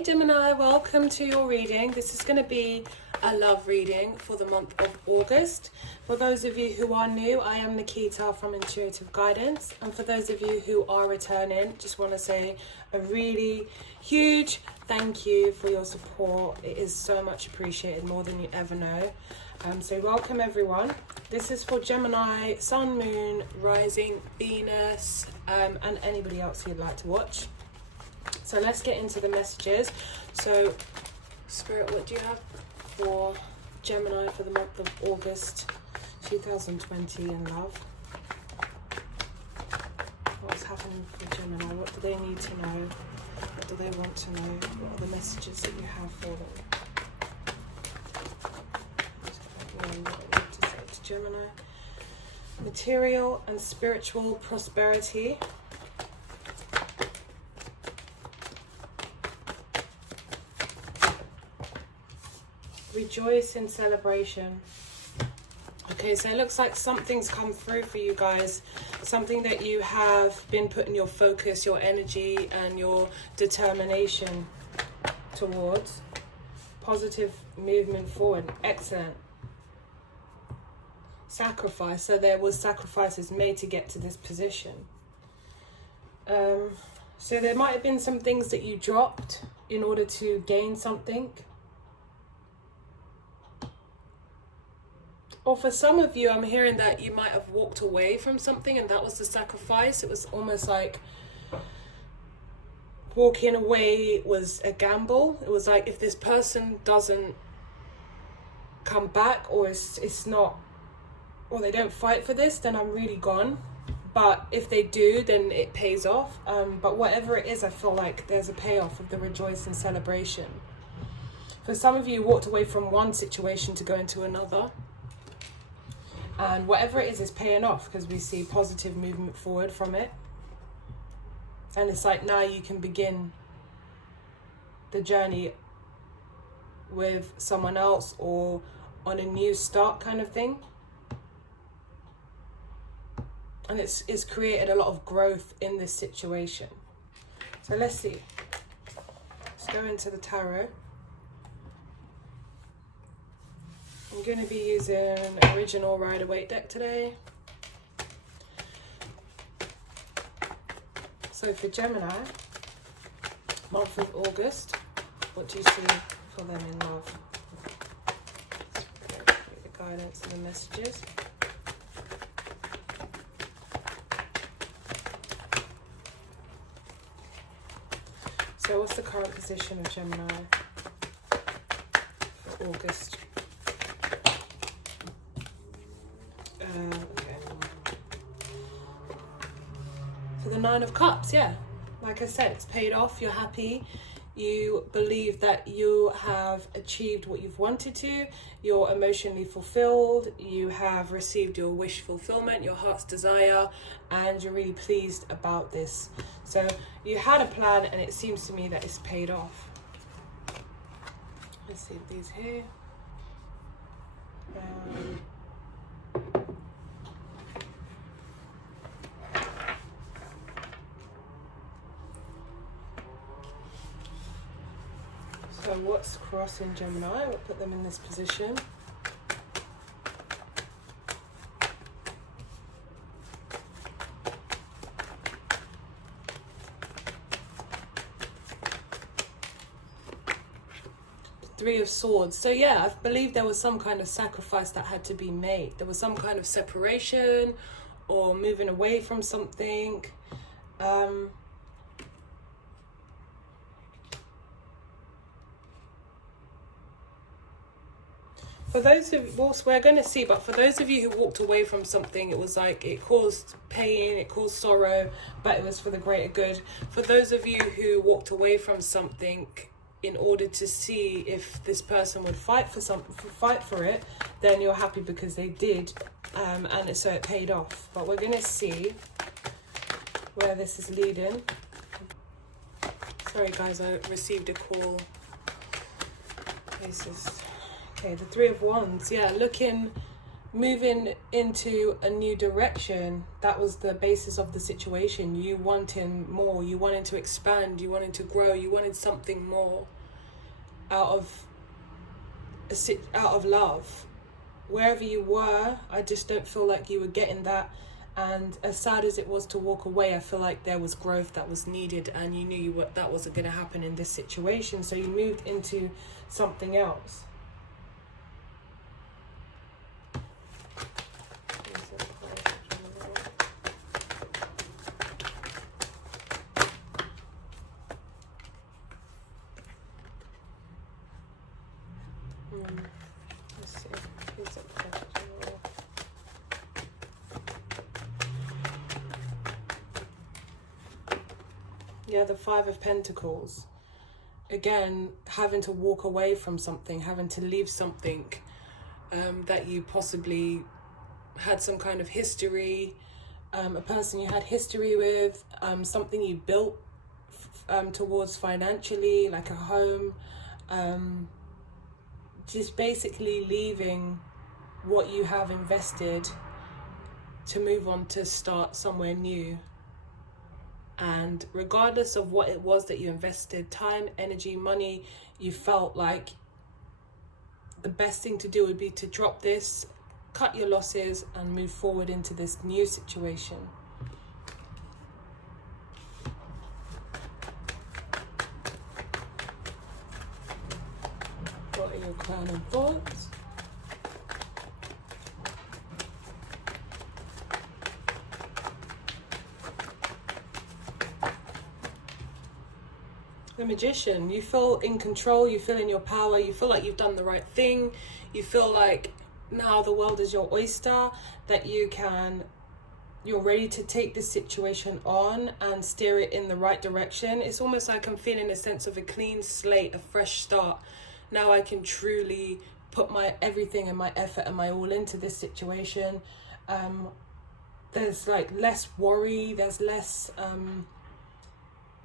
Hey Gemini, welcome to your reading. This is going to be a love reading for the month of August. For those of you who are new, I am Nikita from Intuitive Guidance. And for those of you who are returning, just want to say a really huge thank you for your support. It is so much appreciated, more than you ever know. So welcome everyone. This is for Gemini, Sun, Moon, Rising, Venus, and anybody else you'd like to watch. So let's get into the messages. So, Spirit, what do you have for Gemini for the month of August 2020 in love? What's happening for Gemini? What do they need to know? What do they want to know? What are the messages that you have for them? What do you need to say to Gemini? Material and spiritual prosperity. Rejoice in celebration. Okay, so it looks like something's come through for you guys. Something that you have been putting your focus, your energy, and your determination towards. Positive movement forward. Excellent. Sacrifice. So there was sacrifices made to get to this position. So there might have been some things that you dropped in order to gain something. Or for some of you, I'm hearing that you might have walked away from something and that was the sacrifice. It was almost like walking away was a gamble. It was like, if this person doesn't come back, or it's not, or they don't fight for this, then I'm really gone. But if they do, then it pays off. But whatever it is, I feel like there's a payoff of the rejoice and celebration. For some of you, walked away from one situation to go into another. And whatever it is paying off, because we see positive movement forward from it. And it's like now you can begin the journey with someone else or on a new start kind of thing. And it's created a lot of growth in this situation. So let's see. Let's go into the tarot. I'm going to be using original Rider-Waite deck today. So for Gemini, month of August, what do you see for them in love? Let's read the guidance and the messages. So what's the current position of Gemini for August? Okay. So the Nine of Cups, yeah. Like I said, it's paid off. You're happy. You believe that you have achieved what you've wanted to. You're emotionally fulfilled. You have received your wish fulfillment, your heart's desire, and you're really pleased about this. So you had a plan, and it seems to me that it's paid off. Let's see these here. So what's crossing Gemini? We'll put them in this position. Three of Swords. So yeah, I believe there was some kind of sacrifice that had to be made. There was some kind of separation or moving away from something. For those of, well, we're going to see, but for those of you who walked away from something, it was like it caused pain, it caused sorrow, but it was for the greater good. For those of you who walked away from something in order to see if this person would fight for it, then you're happy because they did, and so it paid off. But we're going to see where this is leading. Sorry guys, I received a call. Okay, the Three of Wands, yeah, looking moving into a new direction. That was the basis of the situation. You wanting more, you wanted to expand, you wanted to grow, you wanted something more out of love. Wherever you were, I just don't feel like you were getting that. And as sad as it was to walk away, I feel like there was growth that was needed, and you knew that wasn't going to happen in this situation, so you moved into something else. Let's see. Yeah, the Five of Pentacles. Again, having to walk away from something, having to leave something that you possibly had some kind of history, a person you had history with, something you built towards financially, like a home. Just basically leaving what you have invested to move on to start somewhere new. And regardless of what it was that you invested, time, energy, money, you felt like the best thing to do would be to drop this, cut your losses, and move forward into this new situation. What are your crowning thoughts? The Magician. You feel in control, you feel in your power, you feel like you've done the right thing, you feel like now the world is your oyster, that you're ready to take this situation on and steer it in the right direction. It's almost like I'm feeling a sense of a clean slate, a fresh start. Now I can truly put my everything and my effort and my all into this situation. There's like less worry, there's less...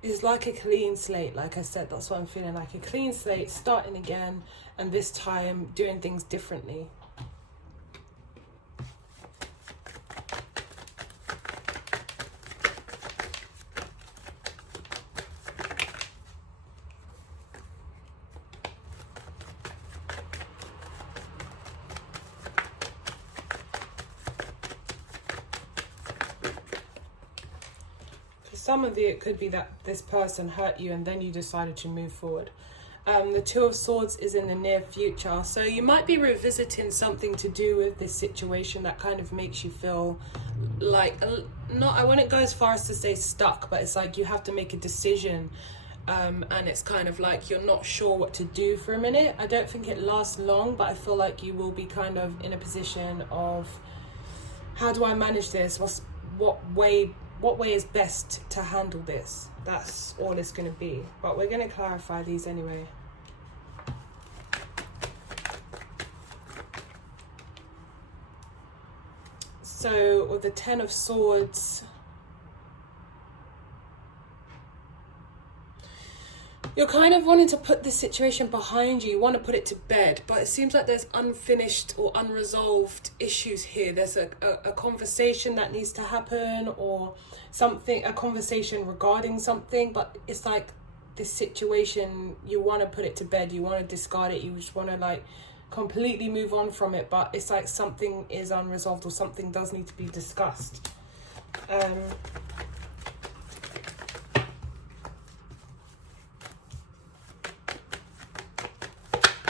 It's like a clean slate, like I said. That's what I'm feeling, like a clean slate, starting again, and this time doing things differently. Some of you, it could be that this person hurt you and then you decided to move forward. The Two of Swords is in the near future. So you might be revisiting something to do with this situation that kind of makes you feel like, I wouldn't go as far as to say stuck, but it's like you have to make a decision. And it's kind of like you're not sure what to do for a minute. I don't think it lasts long, but I feel like you will be kind of in a position of, how do I manage this? What way is best to handle this? That's all it's going to be. But we're going to clarify these anyway. So with the Ten of Swords, you're kind of wanting to put this situation behind you. You want to put it to bed, but it seems like there's unfinished or unresolved issues here. There's a conversation that needs to happen, or something, a conversation regarding something, but it's like this situation, you want to put it to bed, you want to discard it, you just want to like completely move on from it, but it's like something is unresolved or something does need to be discussed. I'm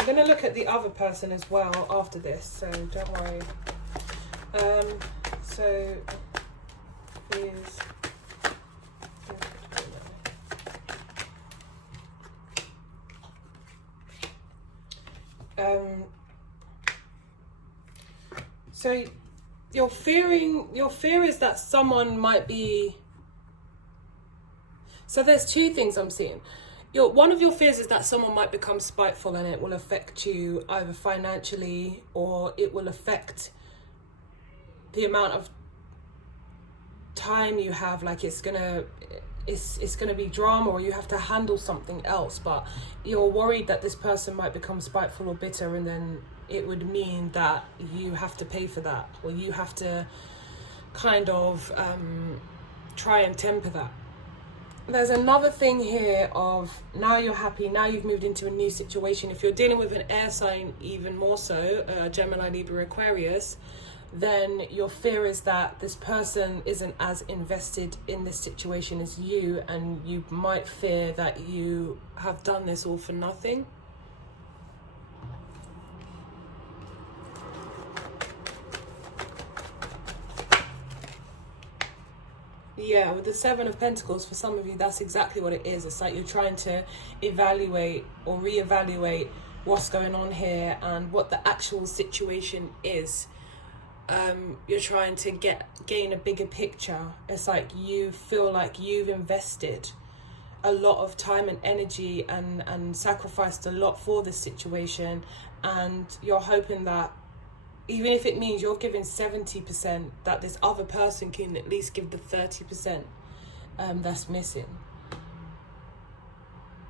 going to look at the other person as well after this, so don't worry. So is so your fear is that someone might be, so there's two things I'm seeing. One of your fears is that someone might become spiteful and it will affect you either financially, or it will affect the amount of time you have. Like it's gonna be drama, or you have to handle something else, but you're worried that this person might become spiteful or bitter and then it would mean that you have to pay for that, or you have to kind of try and temper that. There's another thing here of now you're happy, now you've moved into a new situation. If you're dealing with an air sign, even more so, Gemini, Libra, Aquarius, then your fear is that this person isn't as invested in this situation as you, and you might fear that you have done this all for nothing. Yeah, with the Seven of Pentacles, for some of you, that's exactly what it is. It's like you're trying to evaluate or reevaluate what's going on here and what the actual situation is. You're trying to gain a bigger picture. It's like you feel like you've invested a lot of time and energy and sacrificed a lot for this situation, and you're hoping that even if it means you're giving 70%, that this other person can at least give the 30% that's missing.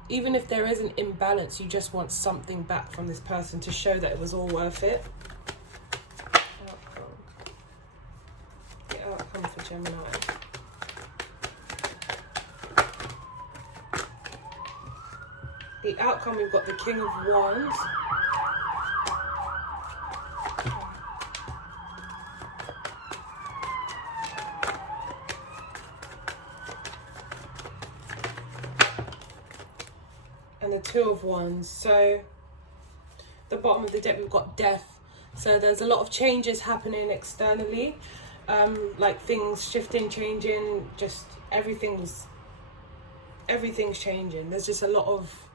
Even if there is an imbalance, you just want something back from this person to show that it was all worth it. The outcome for Gemini. The outcome, we've got the King of Wands. And the Two of Wands. So the bottom of the deck, we've got Death. So there's a lot of changes happening externally, like things shifting, changing, just everything's changing. There's just a lot of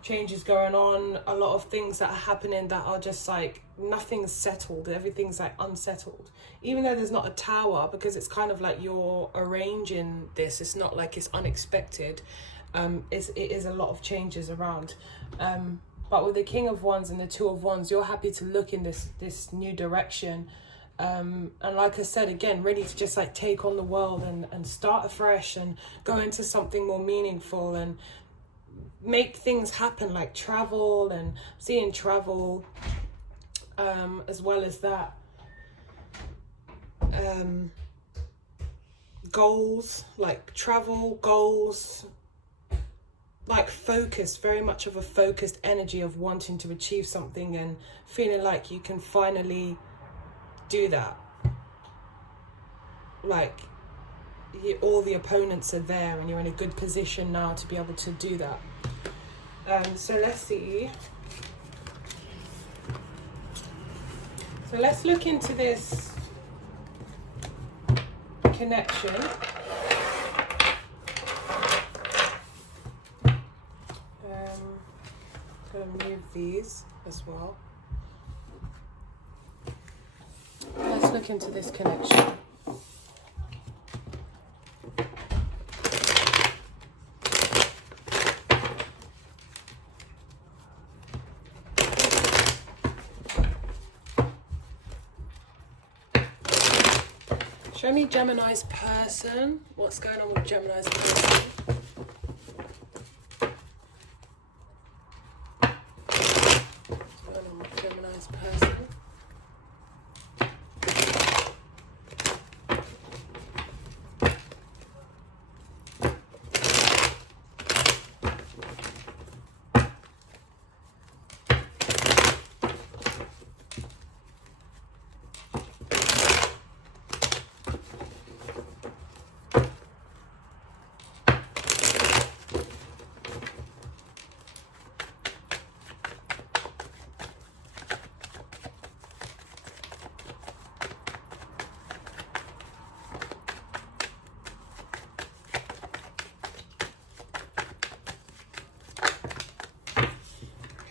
changes going on, a lot of things that are happening that are just like nothing's settled, everything's like unsettled, even though there's not a tower, because it's kind of like you're arranging this. It's not like it's unexpected. It is a lot of changes around, but with the King of Wands and the Two of Wands, you're happy to look in this new direction, and like I said again, ready to just like take on the world and start afresh and go into something more meaningful and make things happen, like travel and seeing travel, as well as that, goals, like travel goals, like focus, very much of a focused energy of wanting to achieve something and feeling like you can finally do that. Like all the opponents are there and you're in a good position now to be able to do that. So let's see. So let's look into this connection. Gonna move these as well. Let's look into this connection. Show me Gemini's person. What's going on with Gemini's person?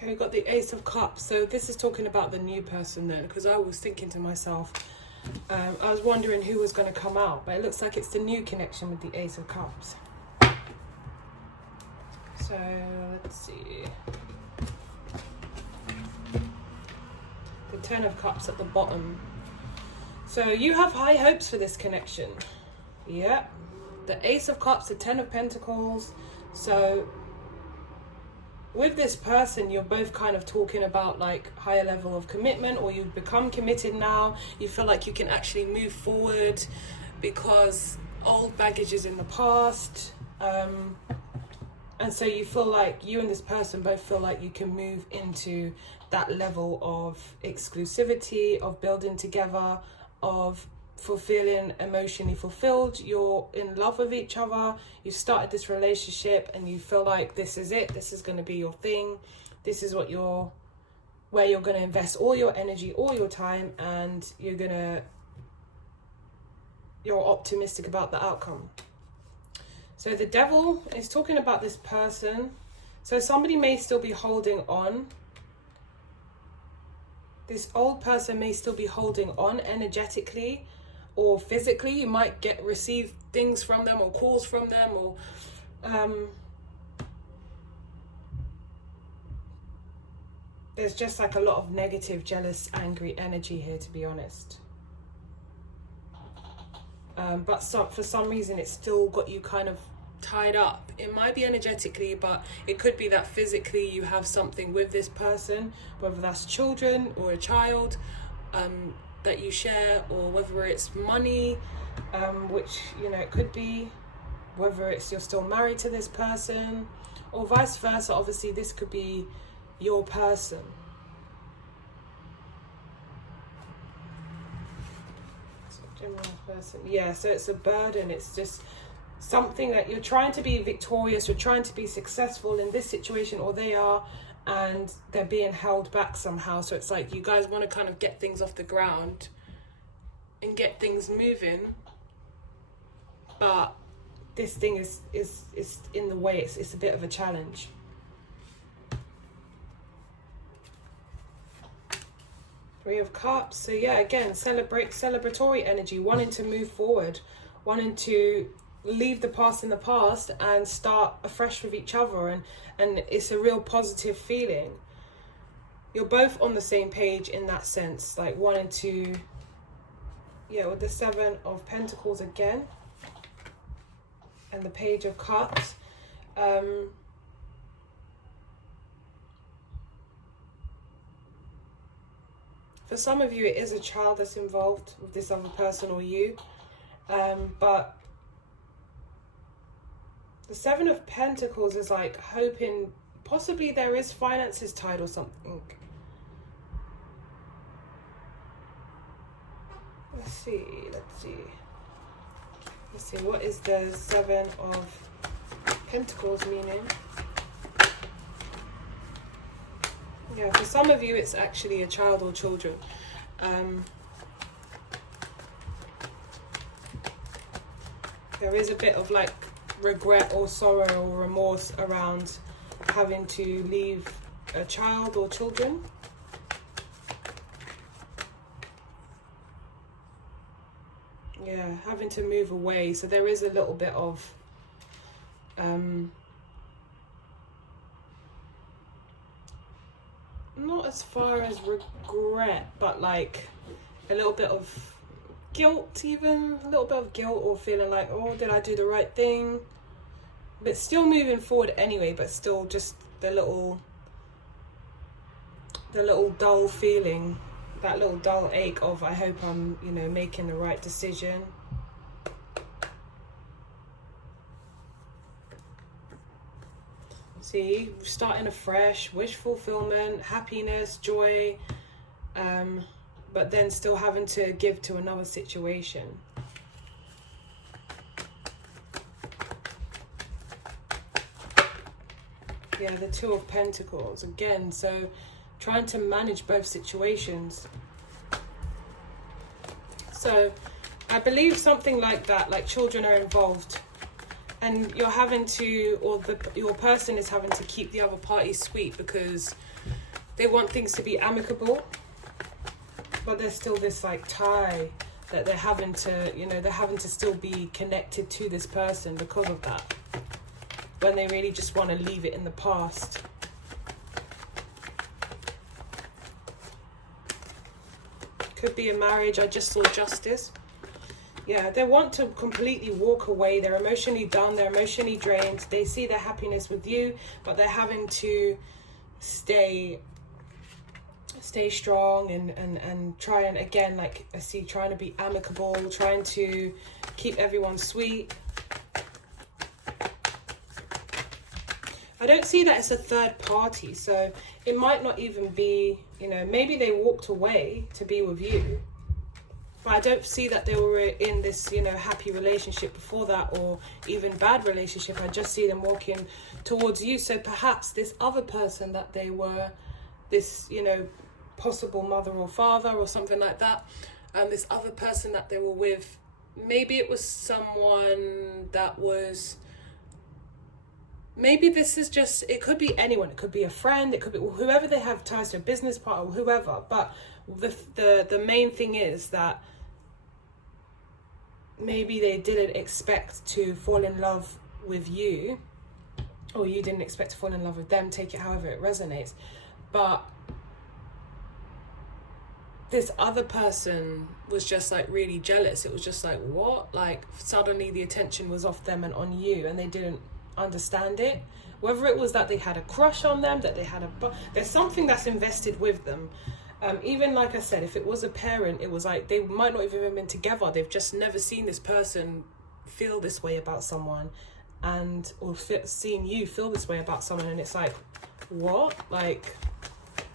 Okay, we got the Ace of Cups. So this is talking about the new person then, because I was thinking to myself, I was wondering who was going to come out, but it looks like it's the new connection with the Ace of Cups. So let's see. The Ten of Cups at the bottom. So you have high hopes for this connection. Yeah. The Ace of Cups, the Ten of Pentacles. So with this person, you're both kind of talking about like higher level of commitment, or you've become committed now. You feel like you can actually move forward because old baggage is in the past. And so you feel like you and this person both feel like you can move into that level of exclusivity, of building together, of feeling emotionally fulfilled. You're in love with each other. You started this relationship and you feel like this is it. This is going to be your thing. This is where you're going to invest all your energy, all your time, and you're optimistic about the outcome. So the devil is talking about this person. So somebody may still be holding on. This old person may still be holding on energetically or physically. You might receive things from them or calls from them, or there's just like a lot of negative, jealous, angry energy here, to be honest. But for some reason it's still got you kind of tied up. It might be energetically, but it could be that physically you have something with this person, whether that's children or a child that you share, or whether it's money, which, you know, it could be, whether it's you're still married to this person, or vice versa. Obviously this could be your person. Yeah, so it's a burden. It's just something that you're trying to be victorious, you're trying to be successful in this situation, or they are, and they're being held back somehow. So it's like you guys want to kind of get things off the ground and get things moving, but this thing is in the way. It's a bit of a challenge. Three of Cups. So yeah, again, celebratory energy, wanting to move forward, wanting to leave the past in the past and start afresh with each other, and it's a real positive feeling. You're both on the same page in that sense, like wanting to, yeah, with the Seven of Pentacles again and the Page of Cups. For some of you, it is a child that's involved with this other person or you, but the Seven of Pentacles is like hoping possibly there is finances tied or something. Let's see. What is the Seven of Pentacles meaning? Yeah, for some of you, it's actually a child or children. There is a bit of like regret or sorrow or remorse around having to leave a child or children. Yeah, having to move away. So there is a little bit of not as far as regret, but like a little bit of guilt, even a little bit of guilt, or feeling like, oh, did I do the right thing? But still moving forward anyway, but still just the little dull feeling, that little dull ache of, I hope I'm, you know, making the right decision. See, starting afresh, wish fulfillment, happiness, joy, but then still having to give to another situation. Yeah, the Two of Pentacles again. So trying to manage both situations. So I believe something like that, like children are involved, and you're having to, or your person is having to keep the other party sweet because they want things to be amicable, but there's still this like tie that they're having to, you know, they're having to still be connected to this person because of that, when they really just want to leave it in the past. Could be a marriage. I just saw Justice. Yeah, they want to completely walk away. They're emotionally done. They're emotionally drained. They see their happiness with you, but they're having to stay strong and try, and again, like I see, trying to be amicable, trying to keep everyone sweet. I don't see that as a third party, so it might not even be, you know, maybe they walked away to be with you, but I don't see that they were in this, you know, happy relationship before that, or even bad relationship. I just see them walking towards you. So perhaps this other person that they were, this, you know, possible mother or father or something like that, this other person that they were with, maybe it was someone that was, maybe this is just, it could be anyone, it could be a friend, it could be whoever they have ties to, a business partner, whoever. But the main thing is that maybe they didn't expect to fall in love with you, or you didn't expect to fall in love with them, take it however it resonates. But this other person was just like really jealous. It was just like, what? Like suddenly the attention was off them and on you, and they didn't understand it. Whether it was that they had a crush on them, that they had there's something that's invested with them. Even like I said, if it was a parent, it was like they might not have even been together. They've just never seen this person feel this way about someone, and or seen you feel this way about someone, and it's like, what? Like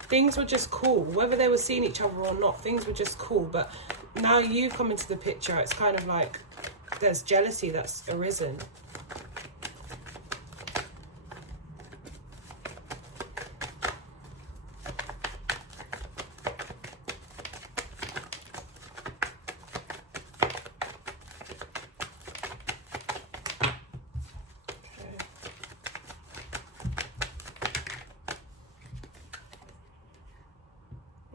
things were just cool. Whether they were seeing each other or not, things were just cool. But now you come into the picture, it's kind of like there's jealousy that's arisen.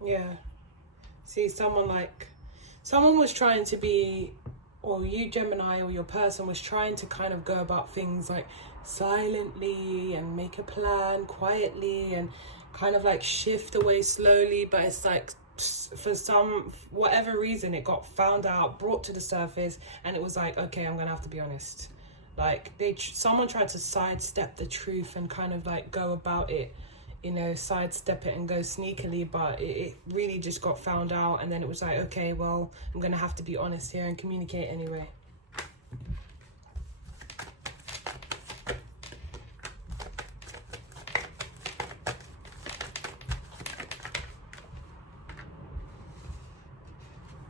Yeah. See, someone was trying to be, or you Gemini or your person was trying to kind of go about things like silently and make a plan quietly and kind of like shift away slowly. But it's like for whatever reason it got found out, brought to the surface, and it was like, okay, I'm gonna have to be honest. Like someone tried to sidestep the truth and kind of like go about it, you know, sidestep it and go sneakily, but it really just got found out. And then it was like, okay, well, I'm gonna have to be honest here and communicate anyway.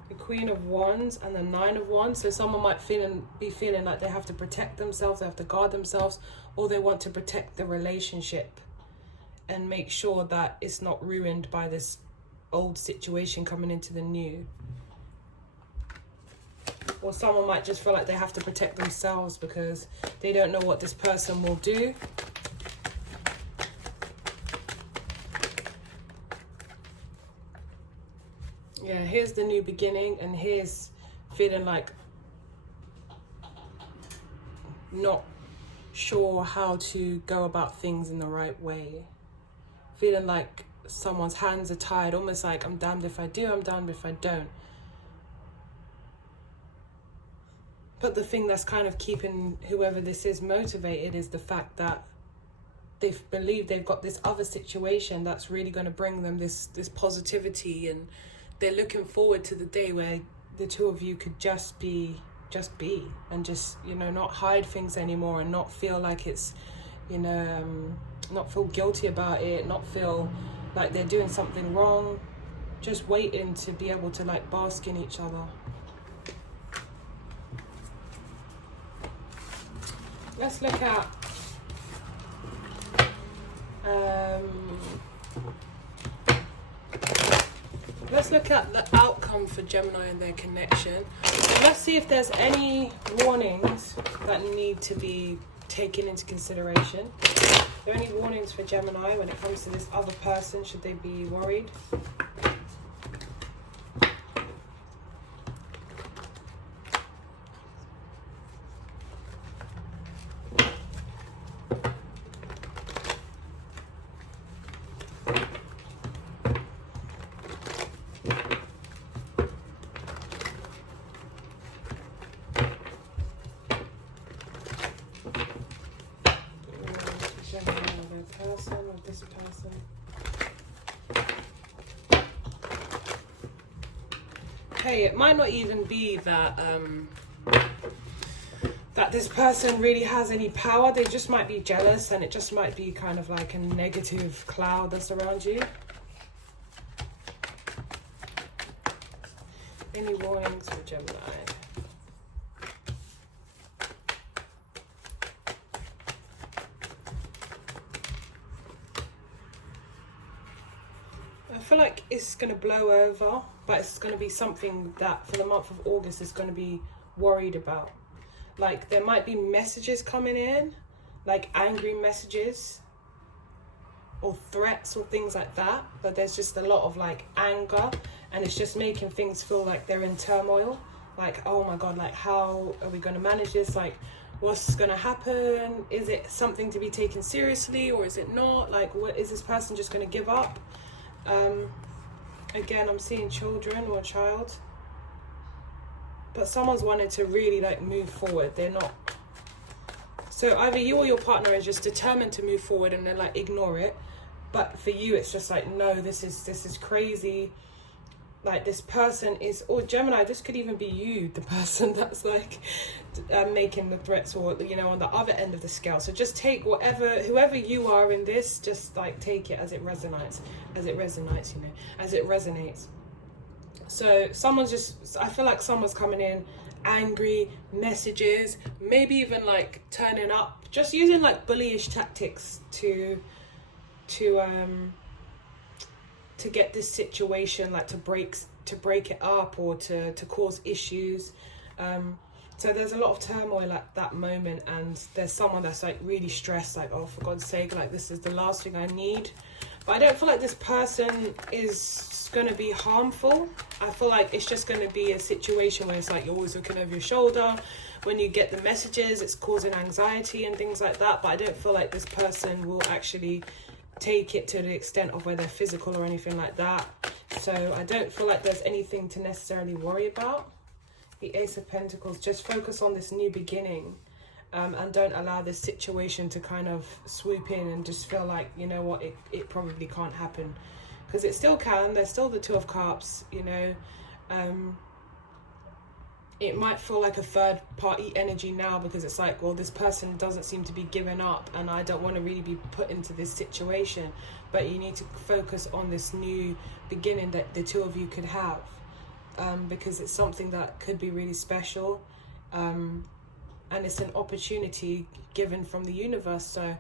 The Queen of Wands and the Nine of Wands. So someone might be feeling like they have to protect themselves, they have to guard themselves, or they want to protect the relationship and make sure that it's not ruined by this old situation coming into the new. Or someone might just feel like they have to protect themselves because they don't know what this person will do. Yeah, here's the new beginning, and here's feeling like not sure how to go about things in the right way. Feeling like someone's hands are tied, almost like I'm damned if I do, I'm damned if I don't. But the thing that's kind of keeping whoever this is motivated is the fact that they believe they've got this other situation that's really going to bring them this positivity, and they're looking forward to the day where the two of you could just be and just, you know, not hide things anymore and not feel like it's, you know, not feel guilty about it, not feel like they're doing something wrong, just waiting to be able to like bask in each other. Let's look at the outcome for Gemini and their connection. Let's see if there's any warnings that need to be taken into consideration. Are there any warnings for Gemini when it comes to this other person? Should they be worried? Hey, it might not even be that that this person really has any power. They just might be jealous, and it just might be kind of like a negative cloud that's around you. Any warnings for Gemini? I feel like it's going to blow over, but it's going to be something that for the month of August is going to be worried about. Like, there might be messages coming in, like angry messages or threats or things like that, but there's just a lot of like anger, and it's just making things feel like they're in turmoil. Like, oh my god, like how are we going to manage this? Like, what's going to happen? Is it something to be taken seriously, or is it not? Like, what is this person just going to give up? Again, I'm seeing children or a child, but someone's wanted to really like move forward. They're not, so either you or your partner is just determined to move forward and then like ignore it, but for you it's just like, no, this is crazy. Like, this person is, or Gemini, this could even be you, the person that's like making the threats, or, you know, on the other end of the scale. So just take whoever you are in this, just like take it as it resonates, you know, as it resonates. So I feel like someone's coming in angry, messages, maybe even like turning up, just using like bullyish tactics to get this situation, like to break it up, or to cause issues. So there's a lot of turmoil at that moment, and there's someone that's like really stressed, like, oh, for God's sake, like this is the last thing I need. But I don't feel like this person is going to be harmful. I feel like it's just going to be a situation where it's like you're always looking over your shoulder. When you get the messages, it's causing anxiety and things like that. But I don't feel like this person will actually take it to the extent of where they're physical or anything like that. So I don't feel like there's anything to necessarily worry about. The Ace of Pentacles, just focus on this new beginning, and don't allow this situation to kind of swoop in and just feel like, you know what, it probably can't happen, because it still can. There's still the Two of Cups, you know. It might feel like a third party energy now, because it's like, well, this person doesn't seem to be giving up, and I don't want to really be put into this situation. But you need to focus on this new beginning that the two of you could have, because it's something that could be really special, and it's an opportunity given from the universe. So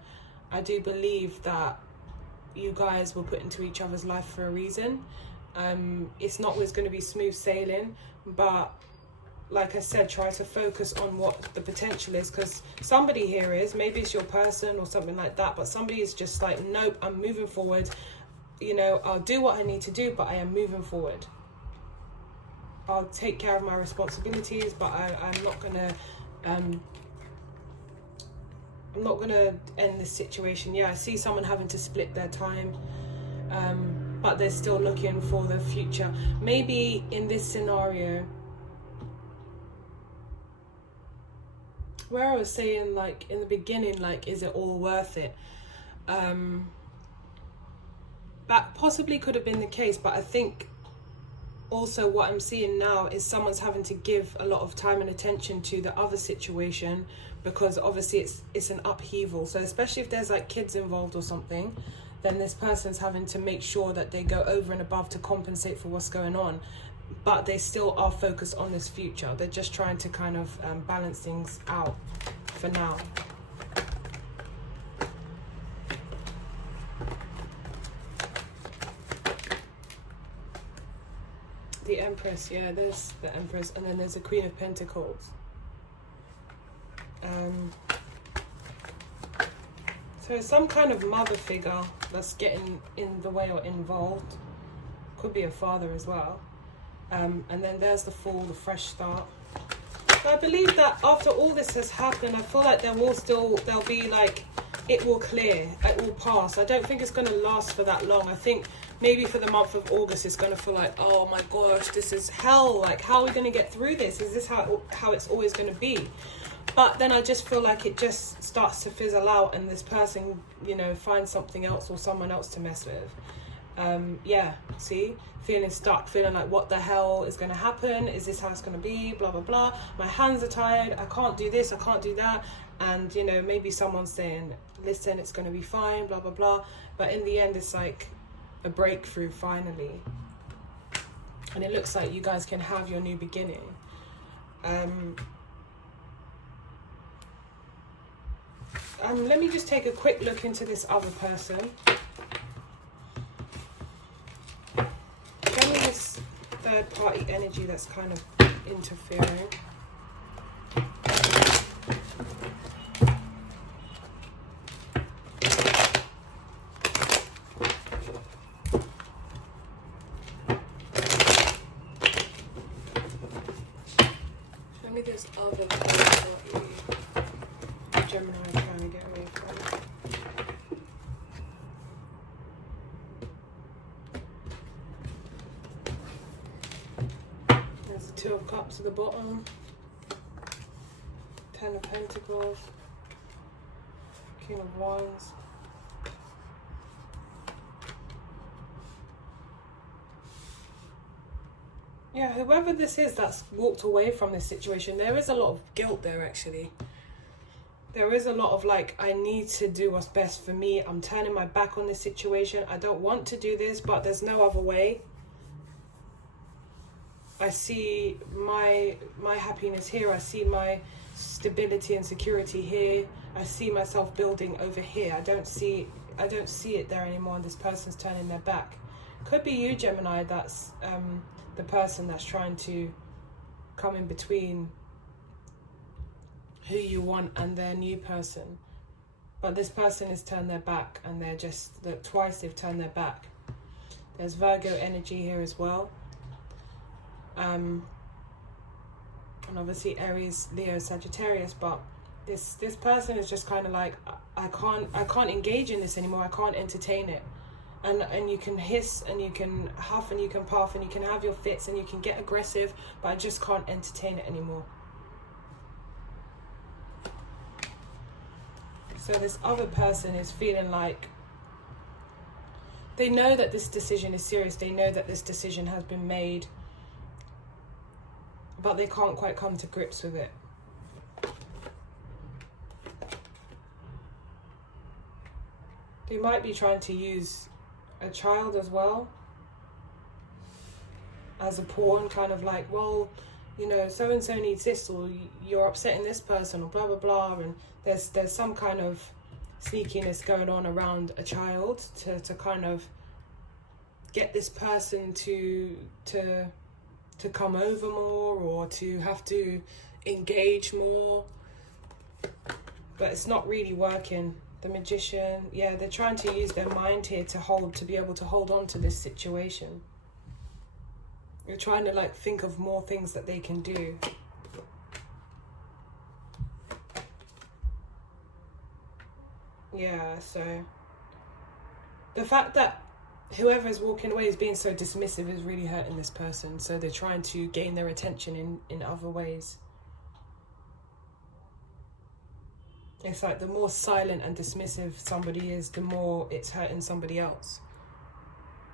I do believe that you guys were put into each other's life for a reason. It's not always going to be smooth sailing, but like I said, try to focus on what the potential is, because somebody here is, maybe it's your person or something like that, but somebody is just like, nope, I'm moving forward. You know, I'll do what I need to do, but I am moving forward. I'll take care of my responsibilities, but I'm not gonna end this situation. Yeah, I see someone having to split their time, but they're still looking for the future. Maybe in this scenario, where I was saying, like, in the beginning, like, is it all worth it? That possibly could have been the case, but I think also what I'm seeing now is someone's having to give a lot of time and attention to the other situation, because obviously it's an upheaval. So especially if there's like kids involved or something, then this person's having to make sure that they go over and above to compensate for what's going on. But they still are focused on this future. They're just trying to kind of balance things out for now. The Empress, yeah, there's the Empress, and then there's the Queen of Pentacles. So some kind of mother figure that's getting in the way or involved. Could be a father as well. And then there's the Fool, the fresh start. So I believe that after all this has happened, I feel like there'll be like, it will clear, it will pass. I don't think it's going to last for that long. I think maybe for the month of August, it's going to feel like, oh my gosh, this is hell. Like, how are we going to get through this? Is this how it's always going to be? But then I just feel like it just starts to fizzle out, and this person, you know, finds something else or someone else to mess with. Yeah, see, feeling stuck, feeling like what the hell is going to happen, is this how it's going to be, blah blah blah, my hands are tired, I can't do this, I can't do that. And you know, maybe someone's saying, listen, it's going to be fine, blah blah blah, but in the end it's like a breakthrough finally, and it looks like you guys can have your new beginning. Let me just take a quick look into this other person. Show me this third party energy that's kind of interfering. Show me this other third party Gemini I'm trying to get away from. There's the Two of Cups at the bottom, Ten of Pentacles, King of Wands. Yeah, whoever this is that's walked away from this situation, there is a lot of guilt there actually. There is a lot of like, I need to do what's best for me. I'm turning my back on this situation. I don't want to do this, but there's no other way. I see my happiness here. I see my stability and security here. I see myself building over here. I don't see it there anymore, and this person's turning their back. Could be you, Gemini, that's the person that's trying to come in between who you want and their new person. But this person has turned their back, and they're just, twice they've turned their back. There's Virgo energy here as well. And obviously Aries, Leo, Sagittarius, but this person is just kind of like, I can't engage in this anymore. I can't entertain it. And you can hiss and you can huff and you can puff and you can have your fits and you can get aggressive, but I just can't entertain it anymore. So this other person is feeling like they know that this decision is serious. They know that this decision has been made, but they can't quite come to grips with it. They might be trying to use a child as well as a pawn, kind of like, well, you know, so-and-so needs this, or you're upsetting this person, or blah, blah, blah. And there's some kind of sneakiness going on around a child to kind of get this person to come over more, or to have to engage more. But it's not really working. The Magician, yeah, they're trying to use their mind here to be able to hold on to this situation. They're trying to like think of more things that they can do. Yeah, so the fact that whoever is walking away is being so dismissive is really hurting this person. So they're trying to gain their attention in other ways. It's like the more silent and dismissive somebody is, the more it's hurting somebody else.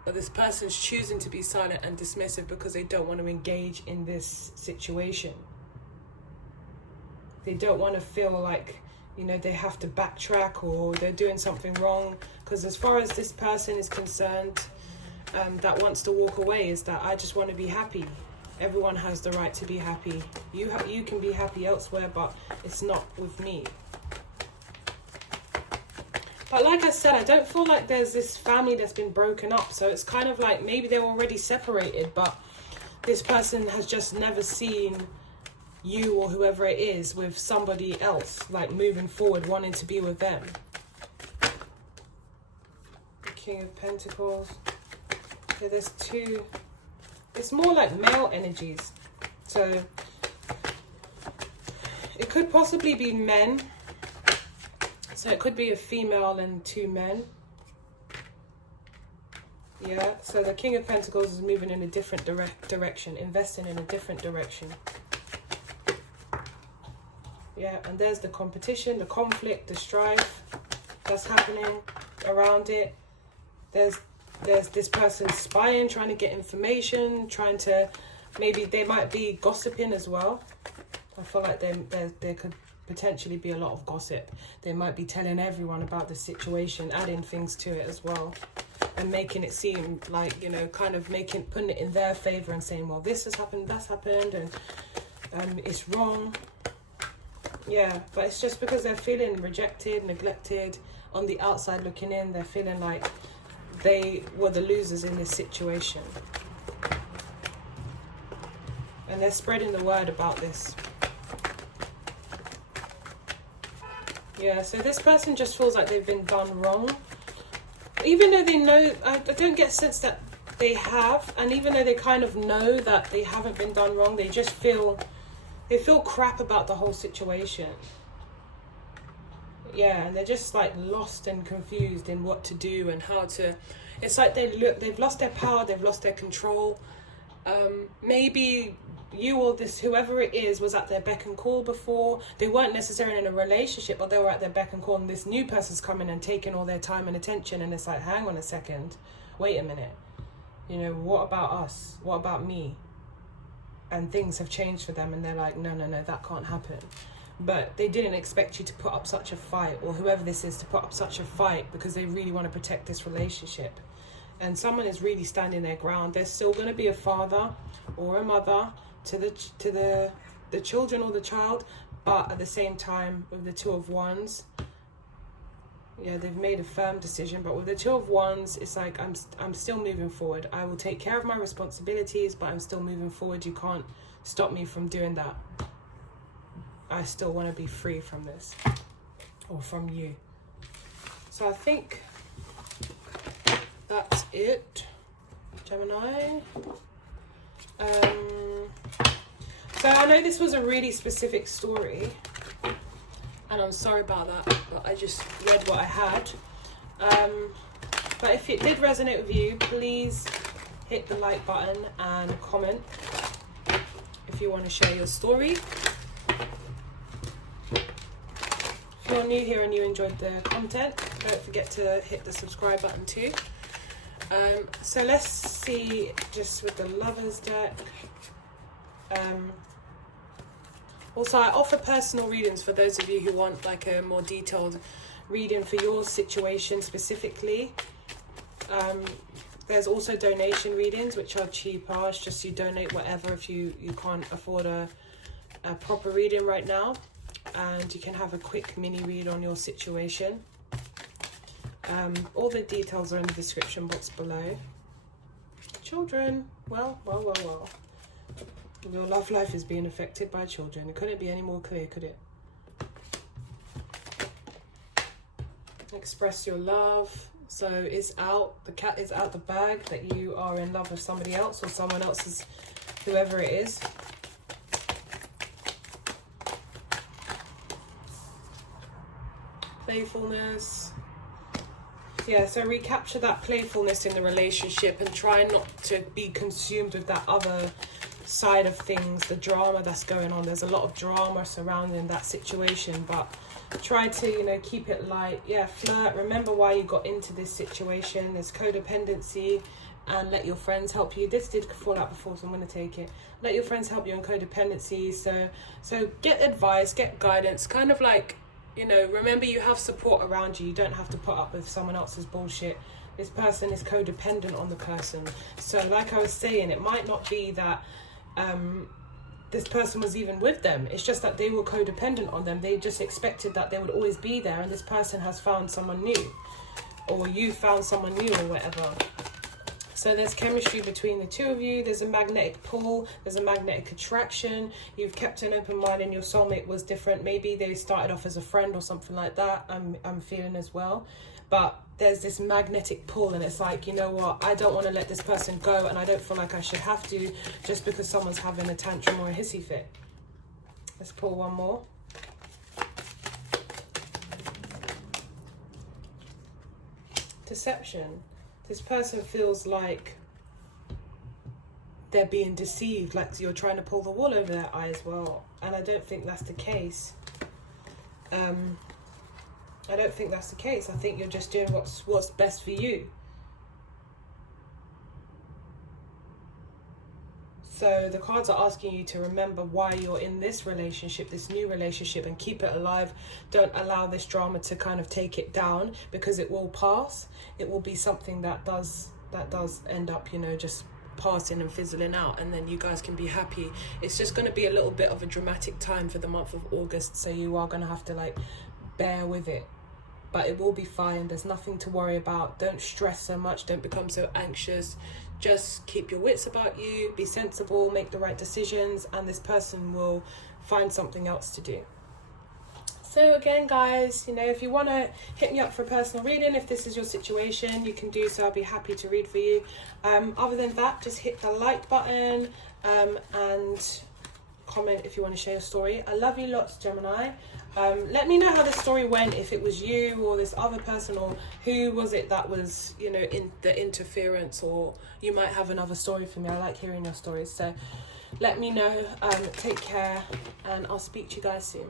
But this person's choosing to be silent and dismissive because they don't want to engage in this situation. They don't want to feel like, you know, they have to backtrack or they're doing something wrong. Because as far as this person is concerned, that wants to walk away, is that I just want to be happy. Everyone has the right to be happy. You can be happy elsewhere, but it's not with me. But like I said, I don't feel like there's this family that's been broken up. So it's kind of like maybe they're already separated, but this person has just never seen you or whoever it is with somebody else, like moving forward, wanting to be with them. King of Pentacles. Yeah, there's two. It's more like male energies. So it could possibly be men. So it could be a female and two men. Yeah, so the King of Pentacles is moving in a different direction, investing in a different direction. Yeah, and there's the competition, the conflict, the strife that's happening around it. There's there's this person spying, trying to get information, trying to, maybe they might be gossiping as well. I feel like there could potentially be a lot of gossip. They might be telling everyone about the situation, adding things to it as well, and making it seem like, you know, kind of putting it in their favor and saying, well, this has happened, that's happened, and it's wrong. Yeah, but it's just because they're feeling rejected, neglected. On the outside looking in, they're feeling like they were the losers in this situation. And they're spreading the word about this. Yeah, so this person just feels like they've been done wrong. Even though they know, I don't get a sense that they have. And even though they kind of know that they haven't been done wrong, they just feel, they feel crap about the whole situation. Yeah, and they're just like lost and confused in what to do and how to. It's like they've lost their power, they've lost their control. Maybe you or this, whoever it is, was at their beck and call before. They weren't necessarily in a relationship, but they were at their beck and call, and this new person's coming and taking all their time and attention, and it's like, hang on a second, wait a minute. You know, what about us? What about me? And things have changed for them, and they're like, no, that can't happen. But they didn't expect you to put up such a fight, or whoever this is to put up such a fight, because they really want to protect this relationship. And someone is really standing their ground. There's still going to be a father or a mother to the children or the child, but at the same time, with the Two of Wands, yeah, they've made a firm decision. But with the Two of Wands, it's like, I'm still moving forward. I will take care of my responsibilities, but I'm still moving forward. You can't stop me from doing that. I still want to be free from this, or from you. So I think that's it, Gemini. So I know this was a really specific story, and I'm sorry about that, but I just read what I had. But if it did resonate with you, please hit the like button and comment if you want to share your story. If you're new here and you enjoyed the content, don't forget to hit the subscribe button too. So let's see, just with the Lovers deck. Also, I offer personal readings for those of you who want like a more detailed reading for your situation specifically. There's also donation readings, which are cheaper. It's just you donate whatever if you can't afford a proper reading right now. And you can have a quick mini read on your situation. All the details are in the description box below. Children, well. Your love life is being affected by children. It couldn't be any more clear, could it? Express your love. So it's out. The cat is out the bag that you are in love with somebody else, or someone else's, whoever it is. Playfulness. Yeah, so recapture that playfulness in the relationship and try not to be consumed with that other side of things, the drama that's going on. There's a lot of drama surrounding that situation, but try to, you know, keep it light. Yeah, flirt. Remember why you got into this situation. There's codependency, and let your friends help you. This did fall out before, so I'm going to take it. Let your friends help you in codependency. So get advice, get guidance, kind of like, you know, remember you have support around you. You don't have to put up with someone else's bullshit. This person is codependent on the person. So like I was saying, it might not be that this person was even with them. It's just that they were codependent on them. They just expected that they would always be there, and this person has found someone new, or you found someone new, or whatever. So there's chemistry between the two of you. There's a magnetic pull. There's a magnetic attraction. You've kept an open mind, and your soulmate was different. Maybe they started off as a friend or something like that. I'm feeling as well. But there's this magnetic pull, and it's like, you know what? I don't want to let this person go, and I don't feel like I should have to just because someone's having a tantrum or a hissy fit. Let's pull one more. Deception. This person feels like they're being deceived, like you're trying to pull the wool over their eyes. Well, and I don't think that's the case. I don't think that's the case. I think you're just doing what's best for you. So the cards are asking you to remember why you're in this relationship, this new relationship, and keep it alive. Don't allow this drama to kind of take it down, because it will pass. It will be something that does end up, you know, just passing and fizzling out, and then you guys can be happy. It's just going to be a little bit of a dramatic time for the month of August, so you are going to have to like bear with it, but it will be fine. There's nothing to worry about. Don't stress so much, don't become so anxious. Just keep your wits about you, be sensible, make the right decisions, and this person will find something else to do. So again, guys, you know, if you want to hit me up for a personal reading, if this is your situation, you can do so. I'll be happy to read for you. Other than that, just hit the like button and comment if you want to share your story. I love you lots, Gemini. Let me know how the story went, if it was you or this other person, or who was it that was, you know, in the interference, or you might have another story for me. I like hearing your stories. So let me know. Take care, and I'll speak to you guys soon.